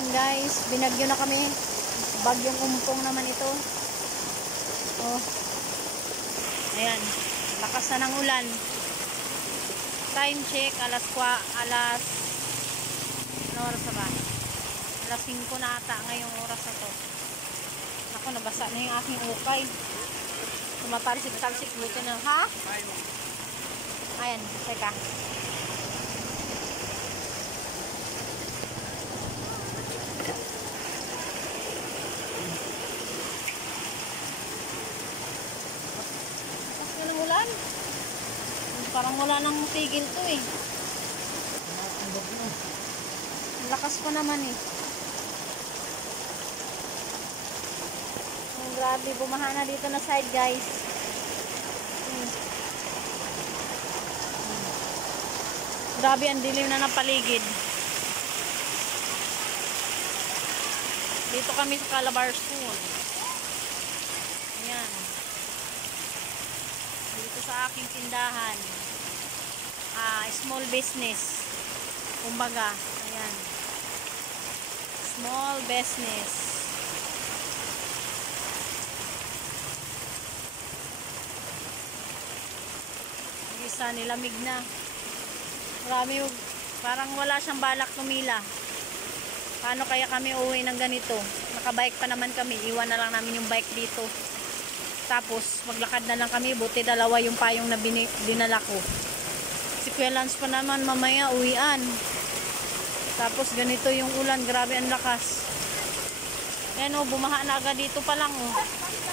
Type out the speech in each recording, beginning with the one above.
Ayan guys, binagyo na kami. Bagyong umpong naman ito. Oh. Ayan, lakas na ng ulan. Time check, alas ano oras na ba? Alas 5 na ata ngayong oras na to. Ako, nabasa na yung aking ukay. Tumatalsik-talsik dito na. Ha? Ayan, teka. Lakas na ng ulan. Parang wala nang tigil to eh. Lakas pa naman eh. Grabe, bumaha na dito na side guys. Grabe, ang dilim na ng paligid. Dito kami sa Calabar School. Ayan. Dito sa aking tindahan. Small business. Kumbaga, ayan. Small business. Isa nilamig na. Marami, parang wala siyang balak tumila. Paano kaya kami uwi ng ganito? Nakabike pa naman kami. Iwan na lang namin yung bike dito. Tapos maglakad na lang kami. Buti dalawa yung payong na dinala ko. Si Kuya Lance pa naman mamaya uwian. Tapos ganito yung ulan. Grabe ang lakas. Ayan o, bumaha na agad dito pa lang o.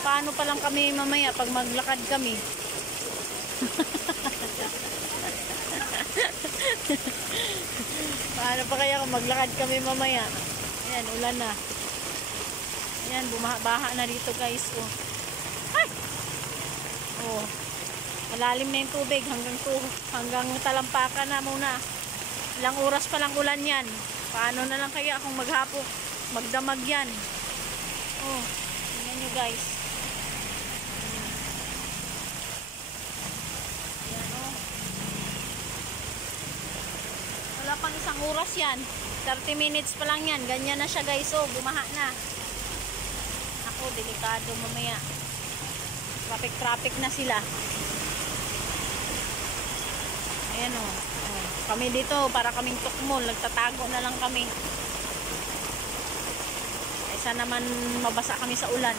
Paano pa lang kami mamaya pag maglakad kami? Paano pa kaya kung maglakad kami mamaya? Ayan, ulan na. Ayan, bumaha na dito guys. Oh. Ay! Oh. Malalim na yung tubig hanggang talampakan na muna. Ilang oras pa lang ulan yan. Paano na lang kaya kung magdamag yan? Oh, tingnan nyo guys. Ayan oh. Wala pang isang oras yan. 30 minutes pa lang yan. Ganyan na siya guys. Oh, bumaha na. Ako, delikado mamaya. Traffic na sila. Ayan o. Kami dito, para kaming tukmol. Nagtatago na lang kami. Kaysa naman mabasa kami sa ulan.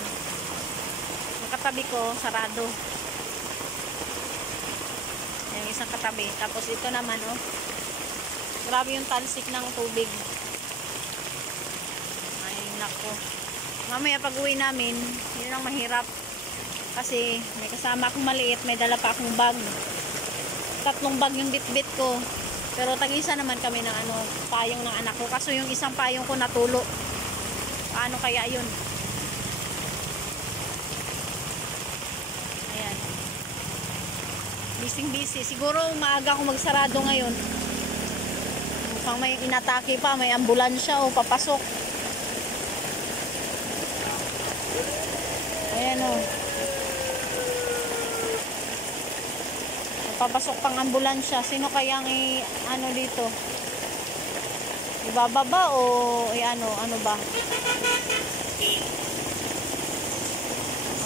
Yung katabi ko, sarado. Yung isang katabi. Tapos ito naman o. Grabe yung talsik ng tubig. Ay, nako. Mamaya pag uwi namin, yun ang mahirap. Kasi may kasama akong maliit, may dala pa akong bag. 3 bag yung bit-bit ko. Pero tag-isa naman kami ng payong ng anak ko. Kaso yung isang payong ko natulo. Paano kaya yun? Ayan. Busy. Siguro maaga ako magsarado ngayon. Mukhang may inatake pa, may ambulansya o papasok. Ayan o. Papasok pang ambulansya. Sino kayang dito? Ibababa o ano ba?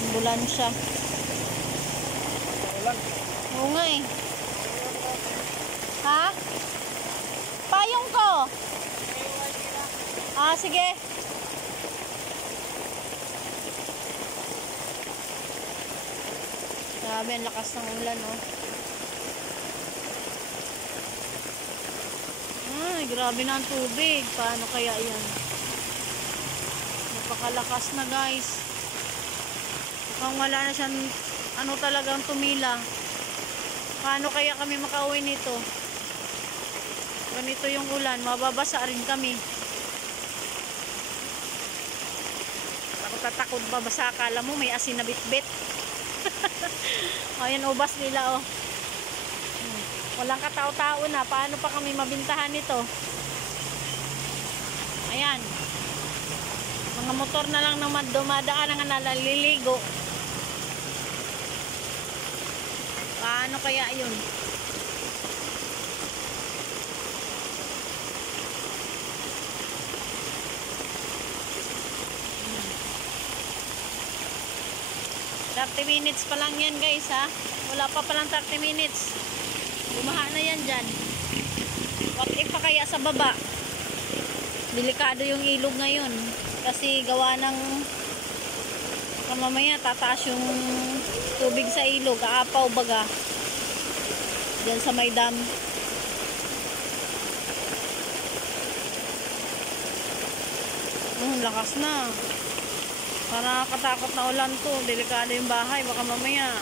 Ambulansya. Oo nga eh. Ha? Payong ko. Sige. Grabe, ang lakas ng ulan oh. Ay, grabe na ang tubig. Paano kaya yan? Napakalakas na guys. Mukhang wala na siyang talagang tumila. Paano kaya kami makauwi nito? Ganito yung ulan. Mababasa rin kami. Takot babasa. Akala mo may asin na bitbit. Ayan, ubas nila oh. Walang katao-tao na. Paano pa kami mabintahan nito? Ayan. Mga motor na lang naman dumadaan ang naliligo. Paano kaya yun? 30 minutes pa lang yan guys ha. Wala pa palang 30 minutes. Bumaha na yan dyan. What if pa kaya sa baba? Delikado yung ilog ngayon. Kasi gawa ng mamaya tataas yung tubig sa ilog. Aapaw baga. Diyan sa may dam. Lakas na. Para katakot na ulan to. Delikado yung bahay. Baka mamaya